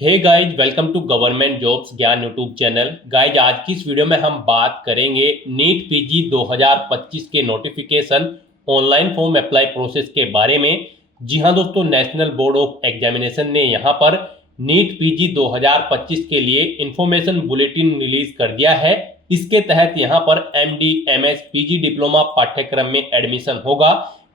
Hey guys, welcome to government jobs Gyan YouTube channel. Guys, आज की इस वीडियो में हम बात करेंगे नीट पीजी 2025 के notification online form apply process के बारे में। जी हां दोस्तों, नेशनल बोर्ड ऑफ एग्जामिनेशन ने यहां पर नीट पीजी 2025 के लिए इंफॉर्मेशन बुलेटिन रिलीज कर दिया है। इसके तहत यहां पर एमडी, एमएस, पीजी डिप्लोमा पाठ्यक्रम में एडमिशन होगा।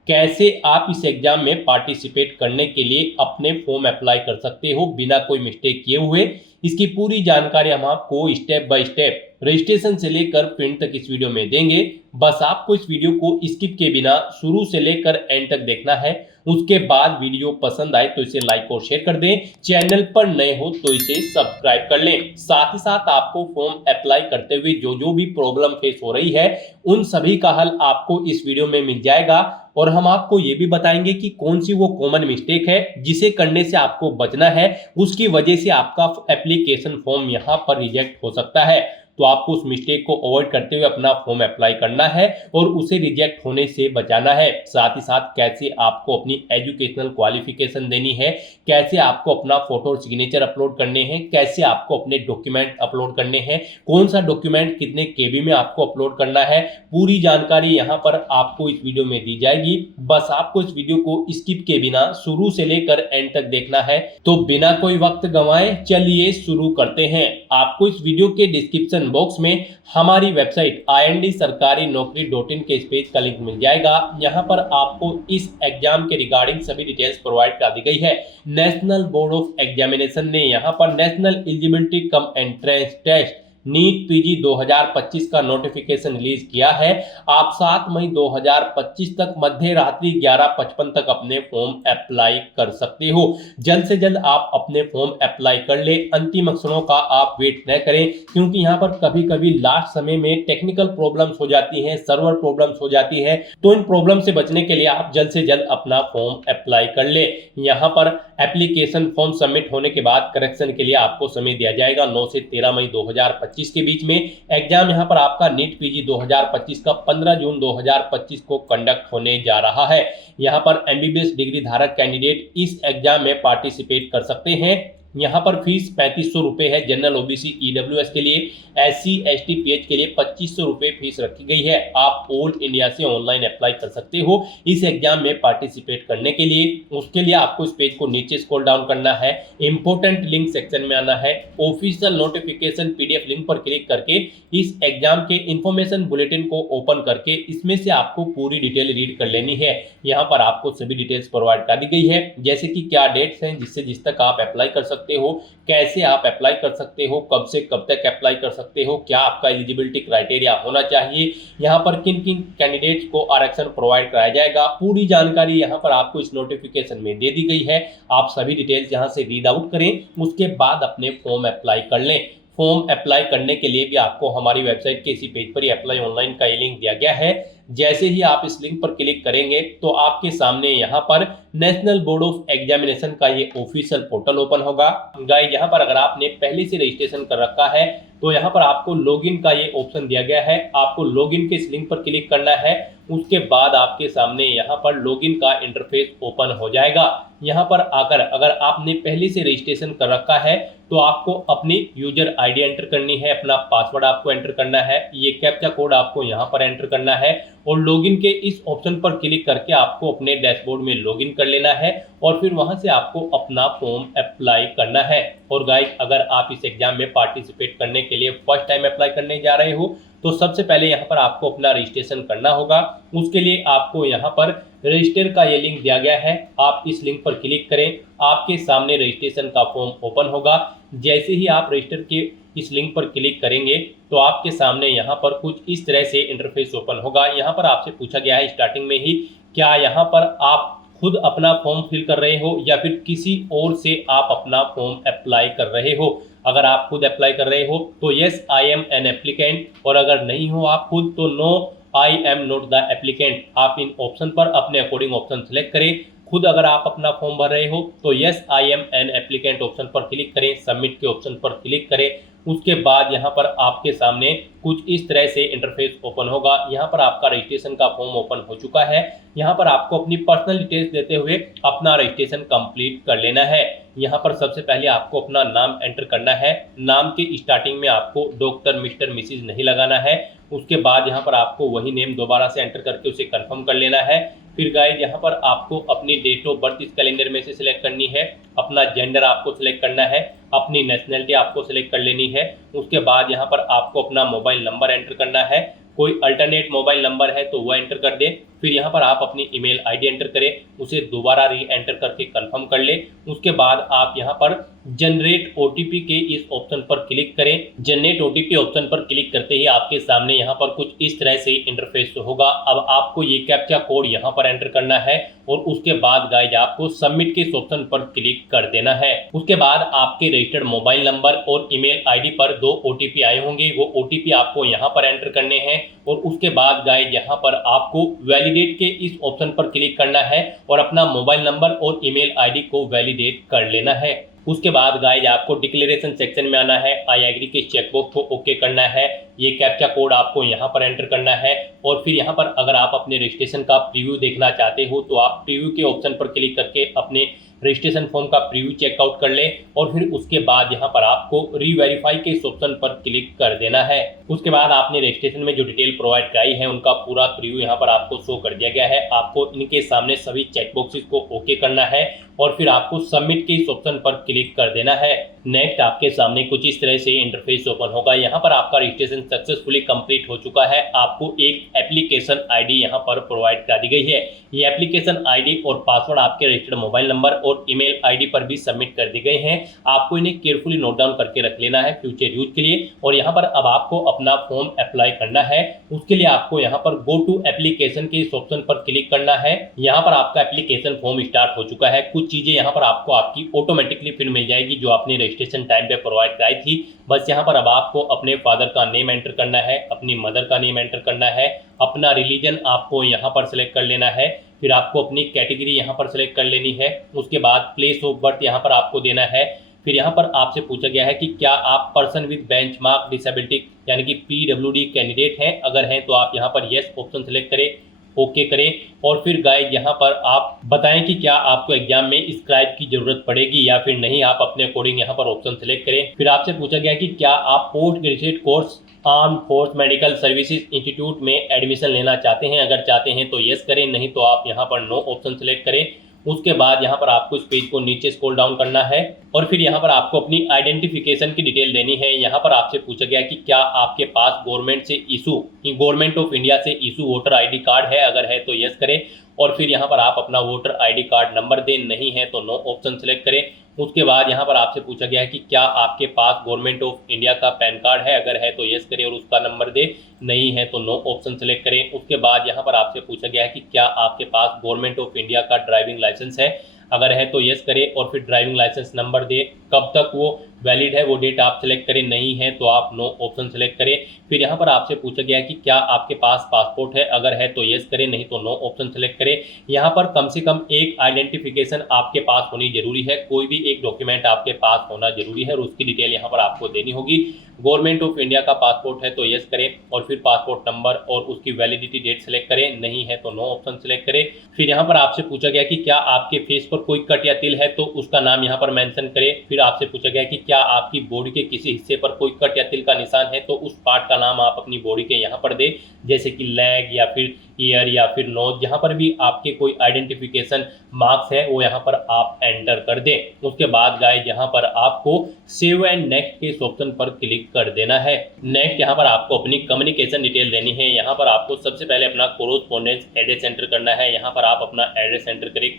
कैसे आप इस एग्जाम में पार्टिसिपेट करने के लिए अपने फॉर्म अप्लाई कर सकते हो बिना कोई मिस्टेक किए हुए, इसकी पूरी जानकारी हम आपको स्टेप बाय स्टेप रजिस्ट्रेशन से लेकर प्रिंट तक इस वीडियो में देंगे। बस आपको इस वीडियो को स्किप के बिना शुरू से लेकर एंड तक देखना है। उसके बाद वीडियो पसंद आए तो इसे लाइक और शेयर कर दें। चैनल पर नए हो तो इसे सब्सक्राइब कर लें। साथ ही साथ आपको फॉर्म अप्लाई करते हुए जो जो भी प्रॉब्लम फेस हो रही है उन सभी का हल आपको इस वीडियो में मिल जाएगा। और हम आपको ये भी बताएंगे कि कौन सी वो कॉमन मिस्टेक है जिसे करने से आपको बचना है, उसकी वजह से आपका एप्लीकेशन फॉर्म यहां पर रिजेक्ट हो सकता है। तो आपको उस मिस्टेक को अवॉइड करते हुए अपना फॉर्म अप्लाई करना है और उसे रिजेक्ट होने से बचाना है। साथ ही साथ कैसे आपको अपनी एजुकेशनल क्वालिफिकेशन देनी है, कैसे आपको अपना फोटो और सिग्नेचर अपलोड करने हैं, कैसे आपको अपने डॉक्यूमेंट अपलोड करने हैं, कौन सा डॉक्यूमेंट कितने केबी में आपको अपलोड करना है, पूरी जानकारी यहाँ पर आपको इस वीडियो में दी जाएगी। बस आपको इस वीडियो को स्किप के बिना शुरू से लेकर एंड तक देखना है। तो बिना कोई वक्त गंवाए चलिए शुरू करते हैं। आपको इस वीडियो के डिस्क्रिप्शन बॉक्स में हमारी वेबसाइट ind-sarkari-naukri.in के इस पेज का लिंक मिल जाएगा। यहाँ पर आपको इस एग्जाम के रिगार्डिंग सभी डिटेल्स प्रोवाइड कर दी गई है। नेशनल बोर्ड ऑफ एग्जामिनेशन ने यहाँ पर national eligibility cum entrance test NEET PG 2025 का नोटिफिकेशन रिलीज किया है। आप 7 मई 2025 तक मध्य रात्रि 11:55 तक अपने फॉर्म अप्लाई कर सकते हो। जल्द से जल्द आप अपने फॉर्म अप्लाई कर ले, अंतिम अक्षरों का आप वेट न करें, क्योंकि यहाँ पर कभी कभी लास्ट समय में टेक्निकल प्रॉब्लम्स हो जाती हैं, सर्वर प्रॉब्लम्स हो जाती है। तो इन प्रॉब्लम से बचने के लिए आप जल्द से जल्द अपना फॉर्म अप्लाई कर ले। यहाँ पर एप्लीकेशन फॉर्म सबमिट होने के बाद करेक्शन के लिए आपको समय दिया जाएगा 9 से 13 मई 2025 के बीच में। एग्जाम यहां पर आपका नीट पीजी 2025 का 15 जून 2025 को कंडक्ट होने जा रहा है। यहां पर एमबीबीएस डिग्री धारक कैंडिडेट इस एग्जाम में पार्टिसिपेट कर सकते हैं। यहाँ पर फीस 3500 रुपये है जनरल ओबीसी ईडब्ल्यूएस के लिए। एससी एसटी पीएच के लिए 2500 रुपये फीस रखी गई है। आप ऑल इंडिया से ऑनलाइन अप्लाई कर सकते हो इस एग्जाम में पार्टिसिपेट करने के लिए। उसके लिए आपको इस पेज को नीचे स्क्रॉल डाउन करना है, इंपोर्टेंट लिंक सेक्शन में आना है, ऑफिशियल नोटिफिकेशन पीडीएफ लिंक पर क्लिक करके इस एग्जाम के इंफॉर्मेशन बुलेटिन को ओपन करके इसमें से आपको पूरी डिटेल रीड कर लेनी है। यहाँ पर आपको सभी डिटेल्स प्रोवाइड कर दी गई है, जैसे कि क्या डेट्स हैं जिस तक आप अप्लाई कर सकते हो, कैसे आप अप्लाई कर सकते हो, कब से कब तक अप्लाई कर सकते हो, क्या आपका एलिजिबिलिटी क्राइटेरिया होना चाहिए, यहाँ पर किन किन कैंडिडेट्स को आरक्षण प्रोवाइड कराया जाएगा। पूरी जानकारी यहाँ पर आपको इस नोटिफिकेशन में दे दी गई है। आप सभी डिटेल्स यहाँ से रीड आउट करें, उसके बाद अपने फॉर्म अप्लाई कर लें। फॉर्म अप्लाई करने के लिए भी आपको हमारी वेबसाइट के इसी पेज पर ही अप्लाई ऑनलाइन का लिंक दिया गया है। जैसे ही आप इस लिंक पर क्लिक करेंगे तो आपके सामने यहाँ पर नेशनल बोर्ड ऑफ एग्जामिनेशन का ये ऑफिशियल पोर्टल ओपन होगा। गाइस, यहाँ पर अगर आपने पहले से रजिस्ट्रेशन कर रखा है तो यहाँ पर आपको लॉगिन का ये ऑप्शन दिया गया है। आपको लॉगिन के इस लिंक पर क्लिक करना है। उसके बाद आपके सामने यहाँ पर लॉगिन का इंटरफेस ओपन हो जाएगा। यहाँ पर आकर अगर आपने पहले से रजिस्ट्रेशन कर रखा है तो आपको अपनी यूजर आईडी एंटर करनी है, अपना पासवर्ड आपको एंटर करना है, ये कैप्चा कोड आपको यहाँ पर एंटर करना है और लॉगिन के इस ऑप्शन पर क्लिक करके आपको अपने डैशबोर्ड में लॉगिन कर लेना है और फिर वहां से आपको अपना फॉर्म अप्लाई करना है। और गाइस, अगर आप इस एग्जाम में पार्टिसिपेट करने के लिए फर्स्ट टाइम अप्लाई करने जा रहे हो तो सबसे पहले यहाँ पर आपको अपना रजिस्ट्रेशन करना होगा। उसके लिए आपको यहाँ पर रजिस्टर का ये लिंक दिया गया है, आप इस लिंक पर क्लिक करें, आपके सामने रजिस्ट्रेशन का फॉर्म ओपन होगा। जैसे ही आप रजिस्टर के इस लिंक पर क्लिक करेंगे तो आपके सामने यहाँ पर कुछ इस तरह से इंटरफेस ओपन होगा। यहाँ पर आपसे पूछा गया है स्टार्टिंग में ही, क्या यहाँ पर आप खुद अपना फॉर्म फिल कर रहे हो या फिर किसी और से आप अपना फॉर्म अप्लाई कर रहे हो। अगर आप खुद अप्लाई कर रहे हो तो yes I am an applicant, और अगर नहीं हो आप खुद तो no I am not the applicant. आप इन ऑप्शन पर अपने अकॉर्डिंग ऑप्शन सेलेक्ट करें। खुद अगर आप अपना फॉर्म भर रहे हो तो yes I am an applicant option पर क्लिक करें, सबमिट के ऑप्शन पर क्लिक करें। उसके बाद यहाँ पर आपके सामने कुछ इस तरह से इंटरफेस ओपन होगा। यहाँ पर आपका रजिस्ट्रेशन का फॉर्म ओपन हो चुका है। यहाँ पर आपको अपनी पर्सनल डिटेल्स देते हुए अपना रजिस्ट्रेशन कंप्लीट कर लेना है। यहाँ पर सबसे पहले आपको अपना नाम एंटर करना है। नाम के स्टार्टिंग में आपको डॉक्टर, मिस्टर, मिसिज नहीं लगाना है। उसके बाद यहाँ पर आपको वही नेम दोबारा से एंटर करके उसे कंफर्म कर लेना है। फिर गाइस यहाँ पर आपको अपनी डेट ऑफ बर्थ इस कैलेंडर में से सिलेक्ट करनी है, अपना जेंडर आपको सिलेक्ट करना है, अपनी नेशनलिटी आपको सिलेक्ट कर लेनी है। उसके बाद यहाँ पर आपको अपना मोबाइल नंबर एंटर करना है। कोई अल्टरनेट मोबाइल नंबर है तो वह एंटर कर दें। फिर यहाँ पर आप अपनी ईमेल आईडी एंटर करें, उसे दोबारा री एंटर करके कंफर्म कर लें। उसके बाद आप यहाँ पर जनरेट ओटीपी के इस ऑप्शन पर क्लिक करें। जनरेट ओटीपी ऑप्शन पर क्लिक करते ही आपके सामने यहाँ पर कुछ इस तरह से इंटरफेस होगा। अब आपको ये कैप्चा कोड यहाँ पर एंटर करना है और उसके बाद गाइज आपको सबमिट के इस ऑप्शन पर क्लिक कर देना है। उसके बाद आपके रजिस्टर्ड मोबाइल नंबर और ईमेल आईडी पर 2 ओटीपी आए होंगे, वो ओटीपी आपको यहाँ पर एंटर करने हैं। और उसके बाद गाइज यहाँ पर आपको वैलिडेट के इस ऑप्शन पर क्लिक करना है और अपना मोबाइल नंबर और ईमेल आईडी को वैलिडेट कर लेना है। उसके बाद गाइज आपको डिक्लेरेशन सेक्शन में आना है, आई एग्री के चेकबॉक्स को ओके करना है। ये कैप्चा कोड आपको यहाँ पर एंटर करना है और फिर यहाँ पर अगर आप अपने रजिस्ट्रेशन का प्रीव्यू देखना चाहते हो तो आप प्रीव्यू के ऑप्शन पर क्लिक करके अपने रजिस्ट्रेशन फॉर्म का प्रीव्यू चेकआउट कर लें। और फिर उसके बाद यहाँ पर आपको रीवेरीफाई के इस ऑप्शन पर क्लिक कर देना है। उसके बाद आपने रजिस्ट्रेशन में जो डिटेल प्रोवाइड कराई है उनका पूरा प्रीव्यू यहाँ पर आपको शो कर दिया गया है। आपको इनके सामने सभी चेकबॉक्सेस को ओके करना है और फिर आपको सबमिट के इस ऑप्शन पर क्लिक कर देना है। नेक्स्ट आपके सामने कुछ इस तरह से इंटरफेस ओपन होगा। यहाँ पर आपका रजिस्ट्रेशन सक्सेसफुली कंप्लीट हो चुका है। आपको एक एप्लीकेशन आईडी यहाँ पर प्रोवाइड करा दी गई है। ये एप्लीकेशन आईडी और पासवर्ड आपके रजिस्टर्ड मोबाइल नंबर और ईमेल आईडी पर भी सबमिट कर दी गए हैं। आपको इन्हें केयरफुली नोट डाउन करके रख लेना है फ्यूचर यूज के लिए। और यहाँ पर अब आपको अपना फॉर्म अप्लाई करना है। उसके लिए आपको यहाँ पर गो टू एप्लीकेशन के इस ऑप्शन पर क्लिक करना है। यहाँ पर आपका एप्लीकेशन फॉर्म स्टार्ट हो चुका है। कुछ चीजें यहाँ पर आपको आपकी ऑटोमेटिकली फिर मिल जाएगी जो आपने रजिस्ट्रेशन टाइम पे प्रोवाइड कराई थी। बस यहाँ पर अब आपको अपने फादर का नेम एंटर करना है, अपनी मदर का नेम एंटर करना है, अपना रिलीजन आपको यहाँ पर सिलेक्ट कर लेना है। फिर आपको अपनी कैटेगरी यहाँ पर सिलेक्ट कर लेनी है। उसके बाद प्लेस ऑफ बर्थ यहाँ पर आपको देना है। फिर यहाँ पर आपसे पूछा गया है कि क्या आप पर्सन विद बेंचमार्क डिसेबिलिटी यानी कि पीडब्ल्यूडी कैंडिडेट हैं। अगर हैं तो आप यहाँ पर येस ऑप्शन सेलेक्ट करें, ओके करें। और फिर गाइड यहाँ पर आप बताएं कि क्या आपको एग्जाम में स्क्राइब की जरूरत पड़ेगी या फिर नहीं। आप अपने अकॉर्डिंग यहाँ पर ऑप्शन सेलेक्ट करें। फिर आपसे पूछा गया कि क्या आप post graduate course arm force medical services institute में एडमिशन लेना चाहते हैं। अगर चाहते हैं तो यस करें, नहीं तो आप यहाँ पर नो ऑप्शन सेलेक्ट करें। उसके बाद यहाँ पर आपको इस पेज को नीचे स्क्रॉल डाउन करना है और फिर यहाँ पर आपको अपनी आइडेंटिफिकेशन की डिटेल देनी है। यहाँ पर आपसे पूछा गया कि क्या आपके पास गवर्नमेंट ऑफ इंडिया से इशू वोटर आईडी कार्ड है। अगर है तो यस करें और फिर यहाँ पर आप अपना वोटर आईडी कार्ड नंबर दें, नहीं है तो नो ऑप्शन सेलेक्ट करें। उसके बाद यहाँ पर आपसे पूछा गया है कि क्या आपके पास गवर्नमेंट ऑफ इंडिया का पैन कार्ड है। अगर है तो यस करें और उसका नंबर दे, नहीं है तो नो ऑप्शन सेलेक्ट करें। उसके बाद यहाँ पर आपसे पूछा गया है कि क्या आपके पास गवर्नमेंट ऑफ इंडिया का ड्राइविंग लाइसेंस है। अगर है तो यस करें और फिर ड्राइविंग लाइसेंस नंबर दे, कब तक वो वैलिड है वो डेट आप सेलेक्ट करें, नहीं है तो आप नो ऑप्शन सेलेक्ट करें। फिर यहाँ पर आपसे पूछा गया है कि क्या आपके पास पासपोर्ट है। अगर है तो यस करें, नहीं तो नो ऑप्शन सेलेक्ट करें। यहाँ पर कम से कम एक आइडेंटिफिकेशन आपके पास होनी जरूरी है, कोई भी एक डॉक्यूमेंट आपके पास होना जरूरी है और उसकी डिटेल यहाँ पर आपको देनी होगी। गवर्नमेंट ऑफ इंडिया का पासपोर्ट है तो यस करें और फिर पासपोर्ट नंबर और उसकी वैलिडिटी डेट सेलेक्ट करें, नहीं है तो नो ऑप्शन सेलेक्ट करें। फिर यहाँ पर आपसे पूछा गया कि क्या आपके फेस पर कोई कट या तिल है तो उसका नाम यहाँ पर मेंशन करें। फिर आपसे पूछा गया कि क्या आपकी बॉडी के किसी हिस्से पर कोई कट या तिल का निशान है तो उस पार्ट का नाम आप अपनी बॉडी के यहाँ पर दें, जैसे कि लेग या फिर ईयर या फिर नोज। जहाँ पर भी आपके कोई आइडेंटिफिकेशन मार्क्स है वो यहाँ पर आप एंटर कर दें। उसके बाद गाइस यहाँ पर आपको सेव एंड नेक्स्ट के इस ऑप्शन पर क्लिक कर देना है। नेक्स्ट यहाँ पर आपको अपनी कम्युनिकेशन डिटेल देनी है। यहाँ पर आपको सबसे पहले अपना कोरोस्पोंडेंस एड्रेस एंटर करना है। यहाँ पर आप अपना एड्रेस एंटर करें,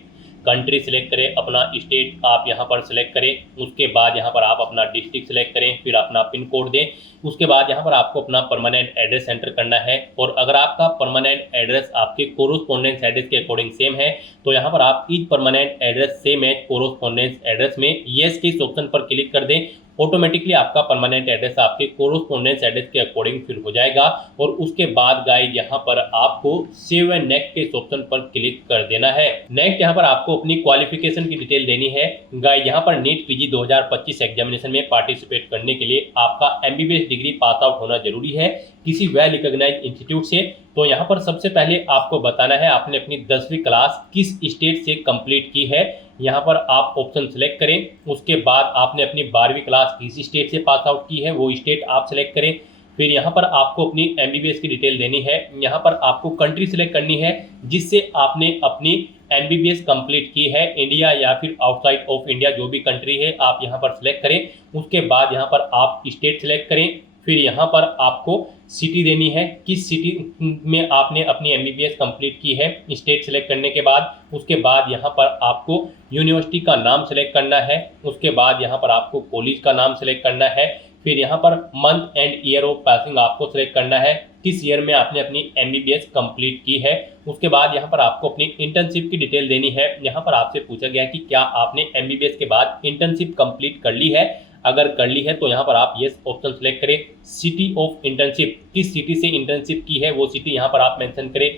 कंट्री सिलेक्ट करें, अपना स्टेट आप यहाँ पर सिलेक्ट करें। उसके बाद यहाँ पर आप अपना डिस्ट्रिक्ट सिलेक्ट करें, फिर अपना पिन कोड दें। उसके बाद यहाँ पर आपको अपना परमानेंट एड्रेस एंटर करना है और अगर आपका परमानेंट एड्रेस आपके कोरोस्पोंडेंस एड्रेस के अकॉर्डिंग सेम है तो यहाँ पर आप इस परमानेंट एड्रेस से मैच कोरोस्पोंडेंस एड्रेस में येस के इस ऑप्शन पर क्लिक कर दें ऑटोमेटिकली आपका परमानेंट एड्रेस आपके कोरोस्पोंडेंस एड्रेस के अकॉर्डिंग फिल हो जाएगा। और उसके बाद गाइस यहाँ पर आपको सेव एंड नेक्स्ट के इस ऑप्शन पर क्लिक कर देना है। नेक्स्ट यहाँ पर आपको अपनी क्वालिफिकेशन की डिटेल देनी है। गाइस यहाँ पर नीट पीजी 2025 एग्जामिनेशन में पार्टिसिपेट करने के लिए आपका एमबीबीएस डिग्री पास आउट होना जरूरी है किसी वेल रिकॉग्नाइज्ड इंस्टीट्यूट से। तो यहाँ पर सबसे पहले आपको बताना है आपने अपनी 10वीं क्लास किस स्टेट से कंप्लीट की है। यहाँ पर आप ऑप्शन सेलेक्ट करें। उसके बाद आपने अपनी 12वीं क्लास किस स्टेट से पास आउट की है वो स्टेट आप सेलेक्ट करें। फिर यहाँ पर आपको अपनी एमबीबीएस की डिटेल देनी है। यहाँ पर आपको कंट्री सेलेक्ट करनी है जिससे आपने अपनी एमबीबीएस कंप्लीट की है, इंडिया या फिर आउटसाइड ऑफ इंडिया जो भी कंट्री है आप यहाँ पर सेलेक्ट करें। उसके बाद यहाँ पर आप स्टेट सेलेक्ट करें। फिर यहाँ पर आपको सिटी देनी है, किस सिटी में आपने अपनी एमबीबीएस कंप्लीट की है स्टेट सेलेक्ट करने के बाद। उसके बाद यहाँ पर आपको यूनिवर्सिटी का नाम सेलेक्ट करना है। उसके बाद यहाँ पर आपको कॉलेज का नाम सेलेक्ट करना है। फिर यहाँ per month and year of passing आपको सेलेक्ट करना है, किस ईयर में आपने अपनी एमबीबीएस कंप्लीट की है। उसके बाद यहाँ पर आपको अपनी इंटर्नशिप की डिटेल देनी है। यहाँ पर आपसे पूछा गया है कि क्या आपने एमबीबीएस के बाद इंटर्नशिप कंप्लीट कर ली है। अगर कर ली है तो यहाँ पर आप यस ऑप्शन सेलेक्ट करें। सिटी ऑफ इंटर्नशिप, किस सिटी से इंटर्नशिप की है वो सिटी यहाँ पर आप मेंशन करें।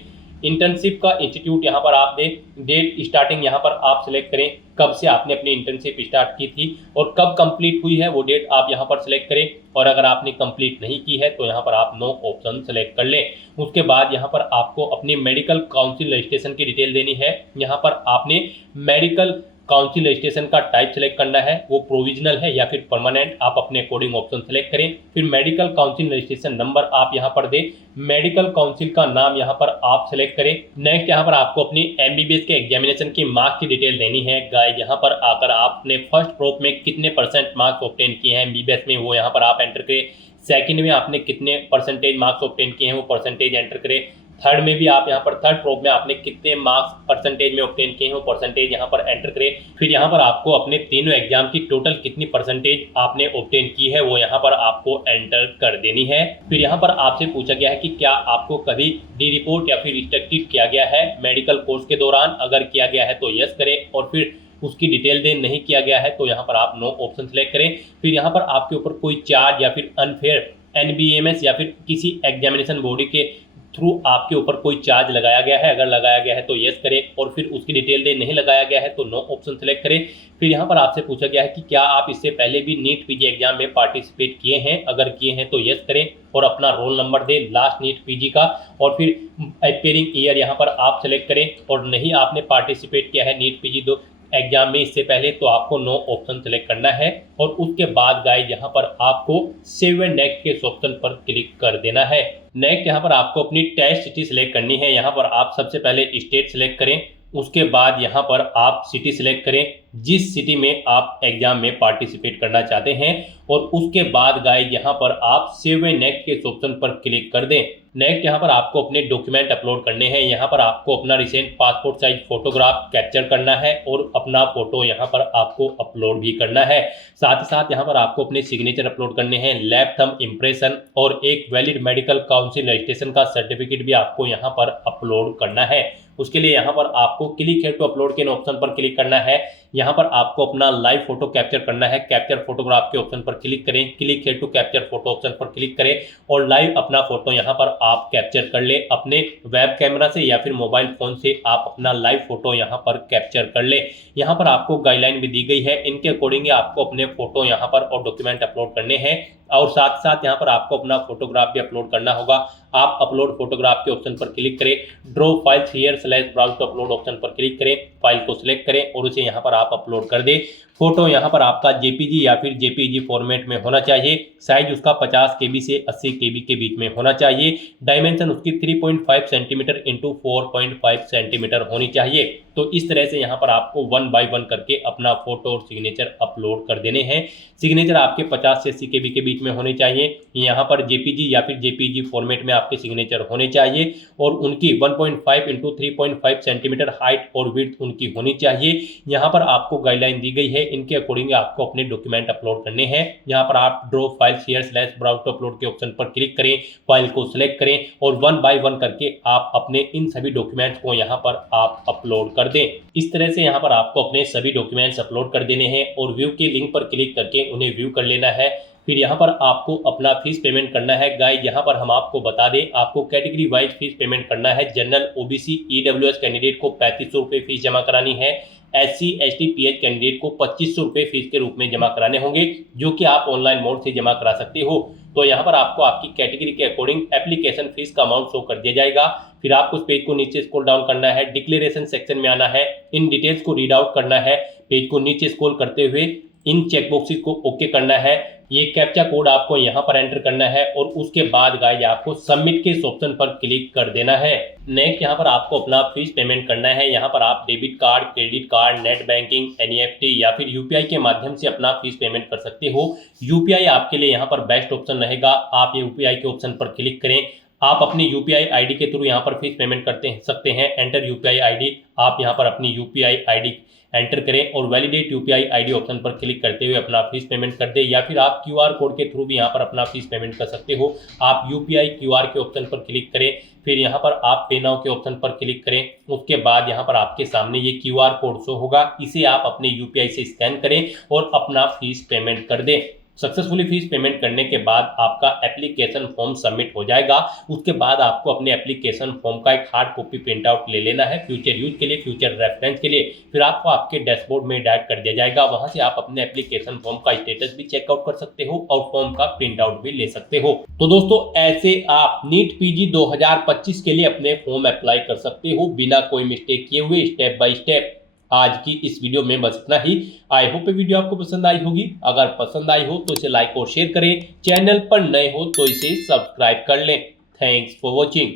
इंटर्नशिप का इंस्टीट्यूट यहाँ पर आप दें। डेट स्टार्टिंग यहाँ पर आप सेलेक्ट करें, कब से आपने अपनी इंटर्नशिप स्टार्ट की थी और कब कंप्लीट हुई है वो डेट आप यहाँ पर सेलेक्ट करें। और अगर आपने कंप्लीट नहीं की है तो यहाँ पर आप नो ऑप्शन सेलेक्ट कर लें। उसके बाद यहाँ पर आपको अपनी मेडिकल काउंसिल रजिस्ट्रेशन की डिटेल देनी है। यहाँ पर आपने मेडिकल काउंसिल रजिस्ट्रेशन का टाइप सेलेक्ट करना है, वो प्रोविजनल है या फिर परमानेंट, आप अपने अकॉर्डिंग ऑप्शन सेलेक्ट करें। फिर मेडिकल काउंसिल रजिस्ट्रेशन नंबर आप यहाँ पर दें। मेडिकल काउंसिल का नाम यहाँ पर आप सेलेक्ट करें। नेक्स्ट यहाँ पर आपको अपनी एमबीबीएस के एग्जामिनेशन की मार्क्स की डिटेल देनी है। गाइस यहाँ पर आकर आपने फर्स्ट प्रोप में कितने % मार्क्स ऑब्टेन किए हैं एमबीबीएस में वो यहाँ पर आप एंटर करें। सेकंड में आपने कितने % मार्क्स ऑब्टेन किए हैं वो परसेंटेज एंटर करें। थर्ड में भी आप यहाँ पर थर्ड प्रोप में आपने कितने मार्क्स % में ऑब्टेन किए हैं वो परसेंटेज यहाँ पर एंटर करें। फिर यहाँ पर आपको अपने तीनों एग्जाम की टोटल कितनी % आपने ऑब्टेन की है वो यहाँ पर आपको एंटर कर देनी है। फिर यहाँ पर आपसे पूछा गया है कि क्या आपको कभी डी रिपोर्ट या फिर रिस्ट्रिक्टेड किया गया है मेडिकल कोर्स के दौरान। अगर किया गया है तो यस करें और फिर उसकी डिटेल दें। नहीं किया गया है तो यहाँ पर आप नो ऑप्शन सेलेक्ट करें। फिर यहाँ पर आपके ऊपर कोई चार्ज या फिर अनफेयर एनबीएमएस या फिर किसी एग्जामिनेशन बॉडी के थ्रू आपके ऊपर कोई चार्ज लगाया गया है। अगर लगाया गया है तो यस करें और फिर उसकी डिटेल दें। नहीं लगाया गया है तो नो ऑप्शन सेलेक्ट करें। फिर यहाँ पर आपसे पूछा गया है कि क्या आप इससे पहले भी नीट पीजी एग्जाम में पार्टिसिपेट किए हैं। अगर किए हैं तो यस करें और अपना रोल नंबर दें लास्ट नीट पीजी का। और फिर अपीयरिंग ईयर यहाँ पर आप सेलेक्ट करें। और नहीं आपने पार्टिसिपेट किया है नीट पीजी एग्जाम में इससे पहले तो आपको नो ऑप्शन सेलेक्ट करना है। और उसके बाद गाइस यहाँ पर आपको सेव एंड नेक्स्ट के ऑप्शन पर क्लिक कर देना है। नेक्स्ट यहाँ पर आपको अपनी टेस्ट सिटी सिलेक्ट करनी है। यहाँ पर आप सबसे पहले स्टेट सिलेक्ट करें। उसके बाद यहाँ पर आप सिटी सिलेक्ट करें जिस सिटी में आप एग्जाम में पार्टिसिपेट करना चाहते हैं। और उसके बाद गाइस यहाँ पर आप सेव एंड नेक्स्ट के ऑप्शन पर क्लिक कर दें। नेक्स्ट यहाँ पर आपको अपने डॉक्यूमेंट अपलोड करने हैं। यहाँ पर आपको अपना recent passport size photograph capture करना है और अपना फोटो यहाँ पर आपको अपलोड भी करना है। साथ ही साथ यहाँ पर आपको अपने सिग्नेचर अपलोड करने हैं, लेफ्ट थंब इम्प्रेशन और एक वैलिड मेडिकल काउंसिल रजिस्ट्रेशन का सर्टिफिकेट भी आपको यहाँ पर अपलोड करना है। उसके लिए यहाँ पर आपको क्लिक हेयर टू अपलोड के ऑप्शन पर क्लिक करना है। यहाँ पर आपको अपना लाइव फोटो कैप्चर करना है। कैप्चर फोटोग्राफ के ऑप्शन पर क्लिक करें, click here to capture photo option पर क्लिक करें और लाइव अपना फोटो यहाँ पर आप कैप्चर कर ले। अपने वेब कैमरा से या फिर मोबाइल फोन से आप अपना लाइव फोटो यहाँ पर कैप्चर कर ले। यहाँ पर आपको गाइडलाइन भी दी गई है, इनके अकॉर्डिंग आपको अपने फोटो यहाँ पर और डॉक्यूमेंट अपलोड करने हैं। और साथ साथ यहाँ पर आपको अपना फोटोग्राफ भी अपलोड करना होगा। आप अपलोड फोटोग्राफ के ऑप्शन पर क्लिक करें, draw files here / browse to upload option पर क्लिक करें, फाइल को सिलेक्ट करें और उसे यहाँ पर आप अपलोड कर दें। फोटो यहाँ पर आपका जेपीजी या फिर जेपीजी फॉर्मेट में होना चाहिए। साइज उसका 50 KB से 80 KB के बीच में होना चाहिए। डायमेंशन उसकी 3.5 सेंटीमीटर इंटू 4.5 सेंटीमीटर होनी चाहिए। तो इस तरह से यहाँ पर आपको 1 बाय 1 करके अपना फोटो और सिग्नेचर अपलोड कर देने हैं। सिग्नेचर आपके 50 से 80 KB के बीच में होने चाहिए। यहाँ पर जेपीजी या फिर जेपीजी फॉर्मेट में आपके सिग्नेचर होने चाहिए और उनकी 1.5 इंटू 3.5 सेंटीमीटर हाइट और विड्थ उनकी होनी चाहिए। यहाँ पर आपको गाइडलाइन दी गई है, इनके अकॉर्डिंग आपको अपने डॉक्यूमेंट अपलोड करने हैं। यहाँ पर आप draw file share slash browse to upload के ऑप्शन पर क्लिक करें, फाइल को सिलेक्ट करें और 1 बाय 1 करके आप अपने इन सभी डॉक्यूमेंट्स को यहाँ पर आप अपलोड कर दें। इस तरह से यहाँ पर आपको अपने सभी डॉक्यूमेंट्स अपलोड कर देने हैं और व्यू के लिंक पर क्लिक करके उन्हें व्यू कर लेना है। फिर यहाँ पर आपको अपना फीस पेमेंट करना है। गाइस यहाँ पर हम आपको बता दें, आपको कैटेगरी वाइज फीस पेमेंट करना है। जनरल, ओबीसी, ईडब्ल्यूएस कैंडिडेट को 3500 रुपये फीस जमा करानी है। SC, ST, PH कैंडिडेट को 2500 रुपये फीस के रूप में जमा कराने होंगे, जो कि आप ऑनलाइन मोड से जमा करा सकते हो। तो यहाँ पर आपको आपकी कैटेगरी के अकॉर्डिंग एप्लीकेशन फीस का अमाउंट शो कर दिया जाएगा। फिर आपको उस पेज को नीचे स्क्रॉल डाउन करना है, डिक्लेरेशन सेक्शन में आना है, इन डिटेल्स को रीड आउट करना है। पेज को नीचे स्क्रॉल करते हुए इन चेकबॉक्सेस को ओके करना है। ये कैप्चा कोड आपको यहाँ पर एंटर करना है और उसके बाद गाइस आपको सबमिट के इस ऑप्शन पर क्लिक कर देना है। नेक्स्ट यहाँ पर आपको अपना फीस पेमेंट करना है। यहाँ पर आप debit card, credit card, net banking, NEFT या फिर UPI के माध्यम से अपना फीस पेमेंट कर सकते हो। UPI आपके लिए यहाँ पर बेस्ट ऑप्शन रहेगा। आप ये UPI के ऑप्शन पर क्लिक करें। आप अपनी UPI ID के थ्रू यहाँ पर फीस पेमेंट करते सकते हैं। एंटर UPI ID, आप यहाँ पर अपनी UPI ID एंटर करें और वैलिडेट UPI ID ऑप्शन पर क्लिक करते हुए अपना फीस पेमेंट कर दें, या फिर आप QR कोड के थ्रू भी यहाँ पर अपना फीस पेमेंट कर सकते हो। आप UPI QR के ऑप्शन पर क्लिक करें, फिर यहाँ पर आप पे नाउ के ऑप्शन पर क्लिक करें। उसके बाद यहाँ पर आपके सामने ये QR कोड शो होगा, इसे आप अपने UPI से स्कैन करें और अपना फीस पेमेंट कर दें। सक्सेसफुली फीस पेमेंट करने के बाद आपका एप्लीकेशन फॉर्म सबमिट हो जाएगा। उसके बाद आपको अपने एप्लीकेशन फॉर्म का एक हार्ड कॉपी प्रिंट आउट ले लेना है फ्यूचर यूज के लिए, फ्यूचर रेफरेंस के लिए। फिर आपको आपके डैशबोर्ड में डायरेक्ट कर दिया जाएगा। वहां से आप अपने एप्लीकेशन फॉर्म का स्टेटस भी चेकआउट कर सकते हो और फॉर्म का प्रिंट आउट भी ले सकते हो। तो दोस्तों, ऐसे आप नीट PG 2025 के लिए अपने फॉर्म अप्लाई कर सकते हो बिना कोई मिस्टेक किए हुए, स्टेप बाय स्टेप। आज की इस वीडियो में बस इतना ही। आई होप ये वीडियो आपको पसंद आई होगी। अगर पसंद आई हो तो इसे लाइक और शेयर करें। चैनल पर नए हो तो इसे सब्सक्राइब कर लें। Thanks for watching.